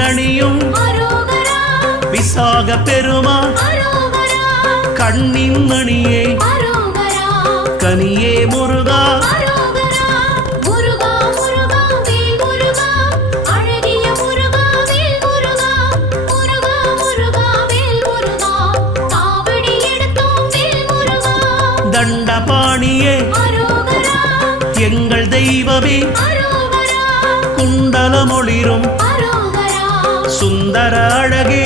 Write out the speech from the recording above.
தேரணியும் விசாக பெருமான் கண்ணின் மணியே கனியே முருகா தண்டபாணியே எங்கள் தெய்வமே குண்டலமொளிரும் சுந்தர அழகே